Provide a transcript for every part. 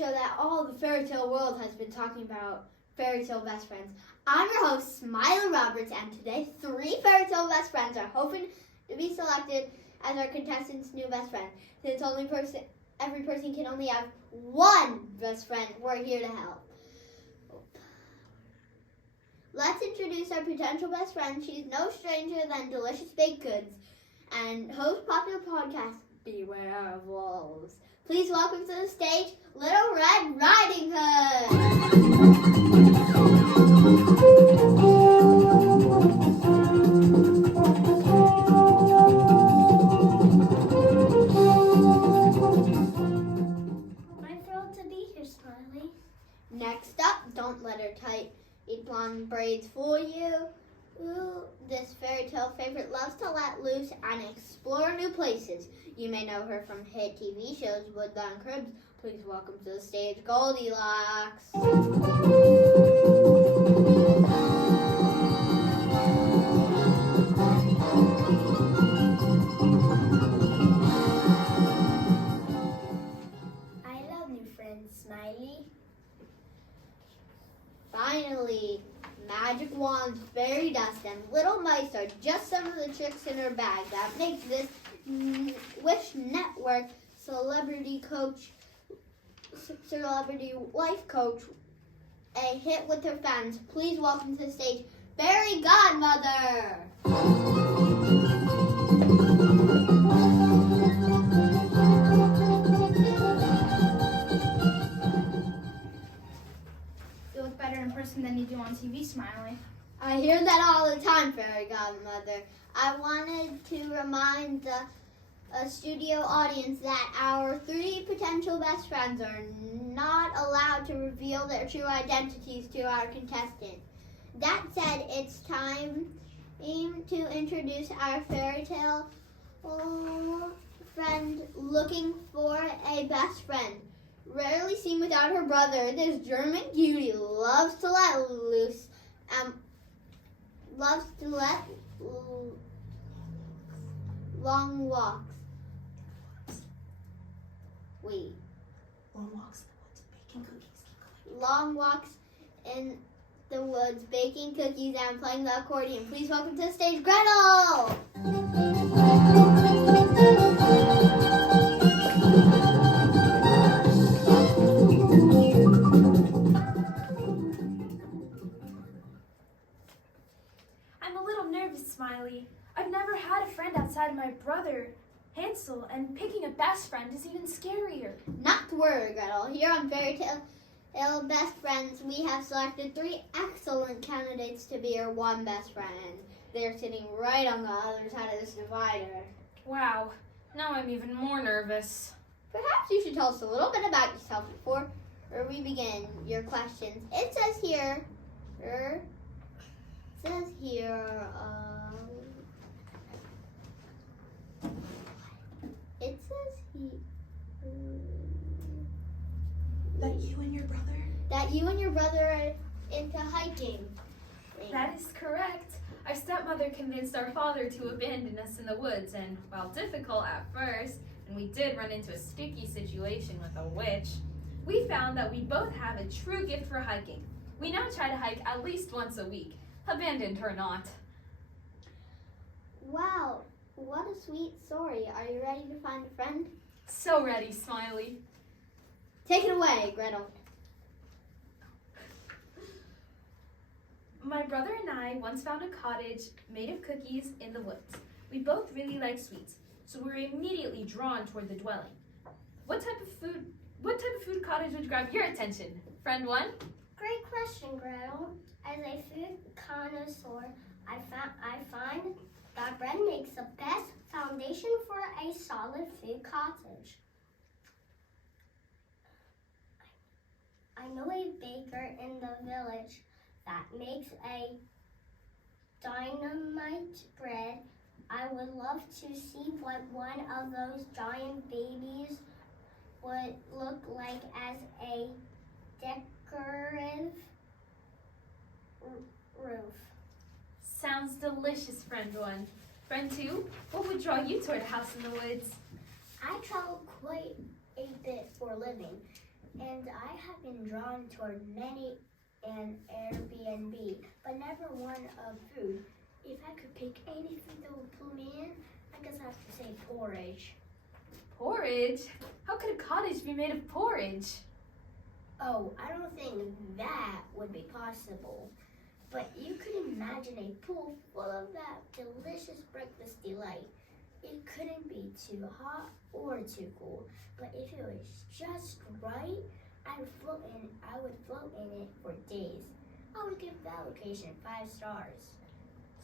show that all the fairy tale world has been talking about, Fairy Tale Best Friends. I'm your host, Smiley Roberts, and today 3 Fairy Tale Best Friends are hoping to be selected as our contestants' new best friend. Since every person can only have one best friend, we're here to help. Let's introduce our potential best friend. She's no stranger than delicious baked goods and hosts popular podcast, Beware of Wolves. Please welcome to the stage, Little Red Riding Hood. I'm thrilled to be here, Smiley. Next up, don't let her tight blonde braids fool you. Ooh, this fairy tale favorite loves to let loose and explore new places. You may know her from hit TV shows Woodland Cribs. Please welcome to the stage, Goldilocks. I love new friends, Smiley. Finally, magic wands, fairy dust, and little mice are just some of the tricks in her bag that makes this Wish Network celebrity life coach a hit with her fans. Please welcome to the stage, Fairy Godmother. You look better in person than you do on TV, Smiley. I hear that all the time, Fairy Godmother. I wanted to remind the studio audience that our 3 potential best friends are not allowed to reveal their true identities to our contestants. That said, it's time to introduce our fairy tale friend looking for a best friend. Rarely seen without her brother, this German beauty loves to let loose, long walks. Wait. Long walks in the woods, baking cookies. Long walks in the woods, baking cookies, and playing the accordion. Please welcome to the stage, Gretel! I'm a little nervous, Smiley. I've never had a friend outside my brother, Hansel, and picking a best friend is even scarier. Not to worry, Gretel. Here on Fairy Tale Best Friends, we have selected 3 excellent candidates to be our one best friend. They're sitting right on the other side of this divider. Wow, now I'm even more nervous. Perhaps you should tell us a little bit about yourself before we begin your questions. It says here, That you and your brother are into hiking. That is correct. Our stepmother convinced our father to abandon us in the woods, and while difficult at first, and we did run into a sticky situation with a witch, we found that we both have a true gift for hiking. We now try to hike at least once a week, abandoned or not. Wow, what a sweet story. Are you ready to find a friend? So ready, Smiley. Take it away, Gretel. My brother and I once found a cottage made of cookies in the woods. We both really like sweets, so we were immediately drawn toward the dwelling. What type of food cottage would grab your attention? Friend 1? Great question, Gretel. As a food connoisseur, I find that bread makes the best foundation for a solid food cottage. I know a baker in the village that makes a dynamite bread. I would love to see what one of those giant babies would look like as a decorative roof. Sounds delicious, friend 1. Friend 2, what would draw you toward a house in the woods? I travel quite a bit for a living, and I have been drawn toward many an Airbnb, but never one of food. If I could pick any food that would pull me in, I guess I have to say porridge. Porridge? How could a cottage be made of porridge? Oh, I don't think that would be possible. But you could imagine a pool full of that delicious breakfast delight. It couldn't be too hot or too cool, but if it was just right, I would float in it for days. I would give that location 5 stars.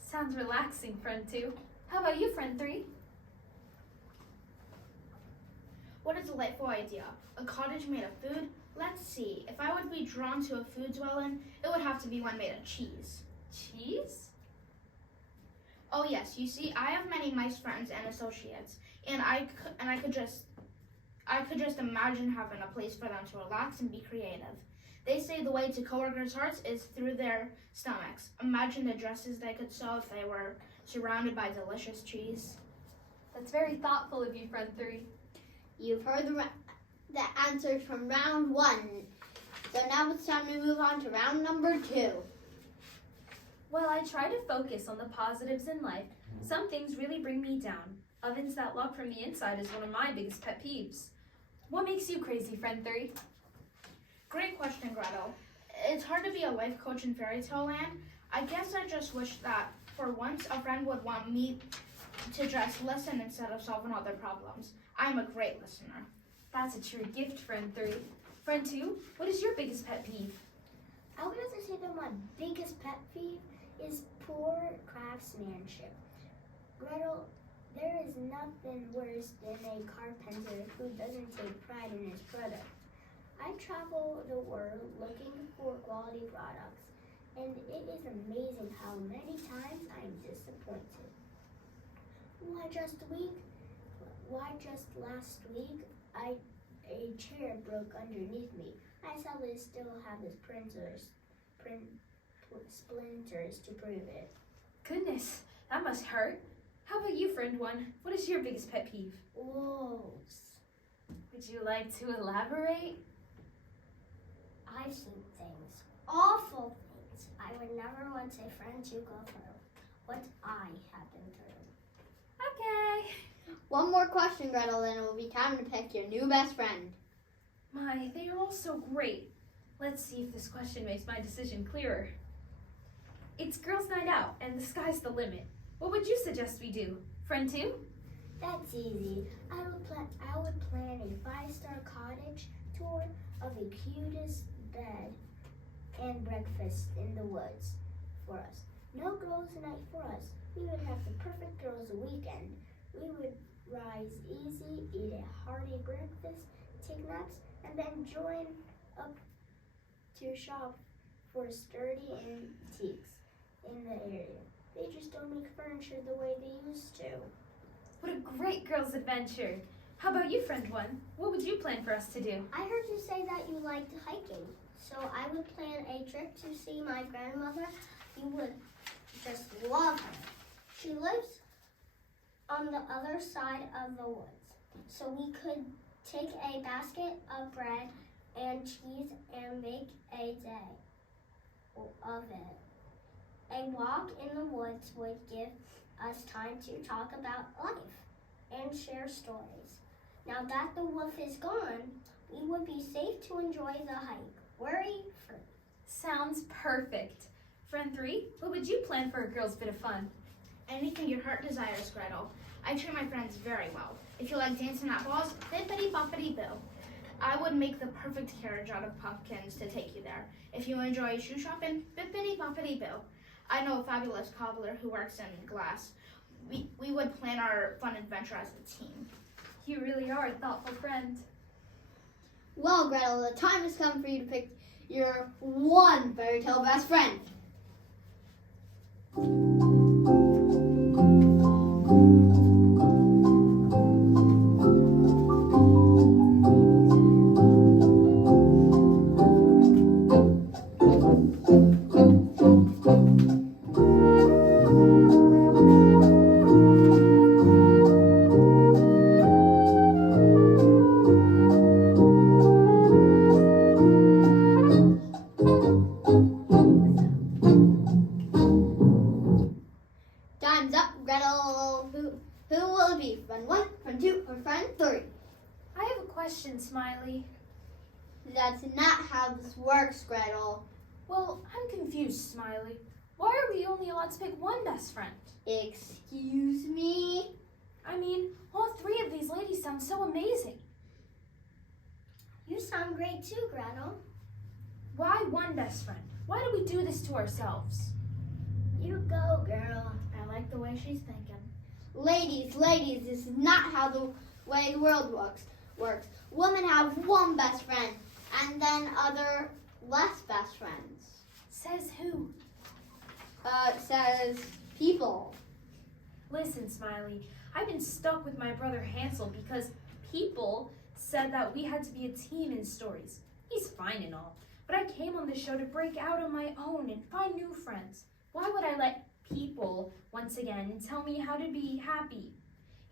Sounds relaxing, friend 2. How about you, friend 3? What a delightful idea. A cottage made of food? Let's see. If I would be drawn to a food dwelling, it would have to be one made of cheese. Cheese? Oh yes, you see, I have many mice friends and associates, and I could just imagine having a place for them to relax and be creative. They say the way to coworkers' hearts is through their stomachs. Imagine the dresses they could sew if they were surrounded by delicious cheese. That's very thoughtful of you, friend 3. You've heard the answers from round 1. So now it's time to move on to round number 2. While I try to focus on the positives in life, some things really bring me down. Ovens that lock from the inside is one of my biggest pet peeves. What makes you crazy, friend 3? Great question, Gretel. It's hard to be a life coach in Fairytale Land. I guess I just wish that for once a friend would want me to just listen instead of solving all their problems. I'm a great listener. That's a true gift, friend 3. Friend 2, what is your biggest pet peeve? I would have to say that my biggest pet peeve is poor craftsmanship. Gretel, there is nothing worse than a carpenter who doesn't take pride in his product. I travel the world looking for quality products, and it is amazing how many times I'm disappointed. Why just last week, a chair broke underneath me. I sadly still have its splinters to prove it. Goodness, that must hurt. How about you, friend 1? What is your biggest pet peeve? Wolves. Would you like to elaborate? I've seen things, awful things. I would never want a friend to go through what I have been through. Okay. One more question, Gretel, then it will be time to pick your new best friend. My, they are all so great. Let's see if this question makes my decision clearer. It's girls' night out, and the sky's the limit. What would you suggest we do? Friend 2? That's easy. I would plan a 5-star cottage tour of the cutest bed and breakfast in the woods for us. No girls' night for us. We would have the perfect girls' weekend. We would rise easy, eat a hearty breakfast, take naps, and then join up to shop for sturdy antiques in the area. They just don't make furniture the way they used to. What a great girls' adventure. How about you, friend 1? What would you plan for us to do? I heard you say that you liked hiking, so I would plan a trip to see my grandmother. You would just love her. She lives on the other side of the woods, so we could take a basket of bread and cheese and make a day of it. A walk in the woods would give us time to talk about life and share stories. Now that the wolf is gone, we would be safe to enjoy the hike, worry-free. Sounds perfect. Friend 3, what would you plan for a girls' bit of fun? Anything your heart desires, Gretel. I treat my friends very well. If you like dancing at balls, bippity-boppity-boo. I would make the perfect carriage out of pumpkins to take you there. If you enjoy shoe shopping, bippity-boppity-boo. I know a fabulous cobbler who works in glass. We would plan our fun adventure as a team. You really are a thoughtful friend. Well, Gretel, the time has come for you to pick your one fairy tale best friend. be friend 1, friend 2, or friend 3. I have a question, Smiley. That's not how this works, Gretel. Well, I'm confused, Smiley. Why are we only allowed to pick one best friend? Excuse me? I mean, all 3 of these ladies sound so amazing. You sound great too, Gretel. Why one best friend? Why do we do this to ourselves? You go, girl. I like the way she's thinking. Ladies, this is not how the way the world works. Women have one best friend, and then other less best friends. Says who? It says people. Listen, Smiley, I've been stuck with my brother Hansel because people said that we had to be a team in stories. He's fine and all, but I came on this show to break out on my own and find new friends. Why would I let people, once again, tell me how to be happy?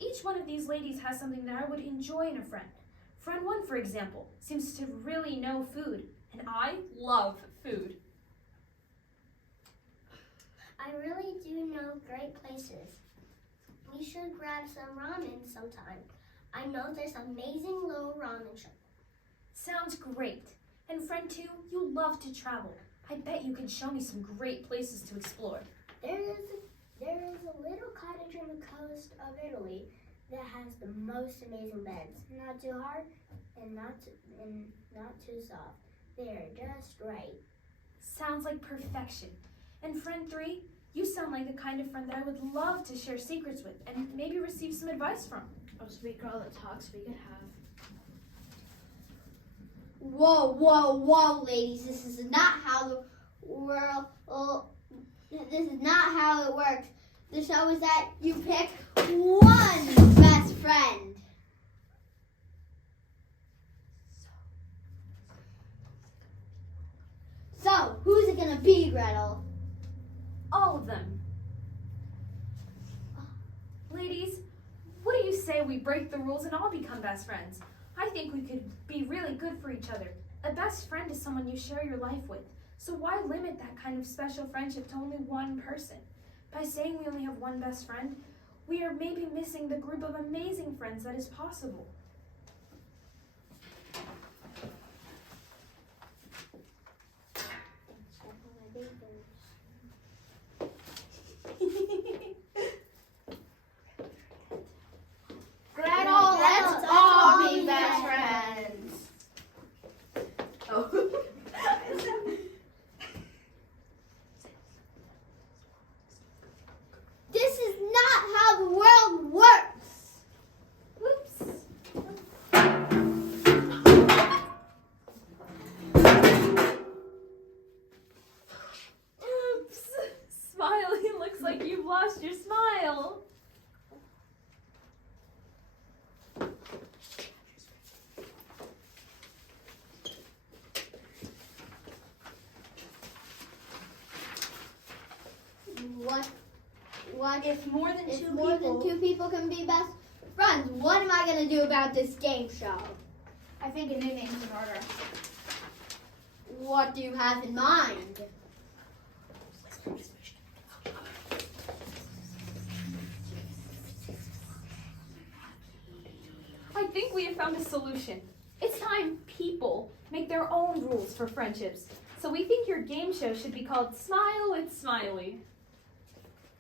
Each one of these ladies has something that I would enjoy in a friend. Friend 1, for example, seems to really know food, and I love food. I really do know great places. We should grab some ramen sometime. I know there's amazing little ramen shop. Sounds great. And friend 2, you love to travel. I bet you can show me some great places to explore. There is a little cottage on the coast of Italy that has the most amazing beds. Not too hard and not too soft. They're just right. Sounds like perfection. And friend 3, you sound like the kind of friend that I would love to share secrets with and maybe receive some advice from. Oh, sweet girl that talks we could have. Whoa, ladies. This is not how the world... this is not how it works. The show is that you pick one best friend. So, who's it gonna be, Gretel? All of them. Ladies, what do you say we break the rules and all become best friends? I think we could be really good for each other. A best friend is someone you share your life with. So why limit that kind of special friendship to only one person? By saying we only have one best friend, we are maybe missing the group of amazing friends that is possible. Gretel, let's all be best friends. Oh. This is not how the world works. Oops. Oops. Smiley, looks like you've lost your smile. What If more than if two more people... than 2 people can be best friends? What am I gonna do about this game show? I think a new name's in order. What do you have in mind? I think we have found a solution. It's time people make their own rules for friendships. So we think your game show should be called Smile with Smiley.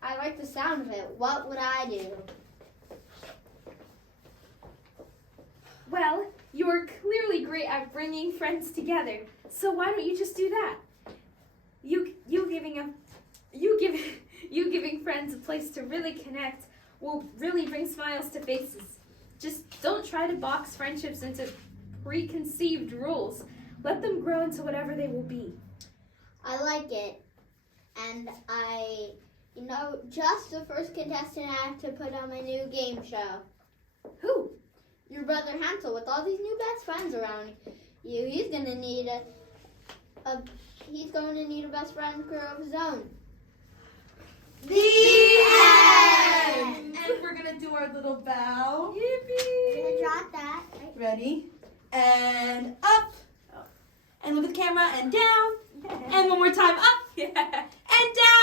I like the sound of it. What would I do? Well, you're clearly great at bringing friends together. So why don't you just do that? You giving friends a place to really connect will really bring smiles to faces. Just don't try to box friendships into preconceived rules. Let them grow into whatever they will be. I like it. And just the first contestant I have to put on my new game show. Who? Your brother Hansel, with all these new best friends around you, he's gonna need a best friend crew of his own. The end! And we're going to do our little bow. I'm gonna drop that. Ready? And up. And look at the camera. And down. And one more time. Up. And down.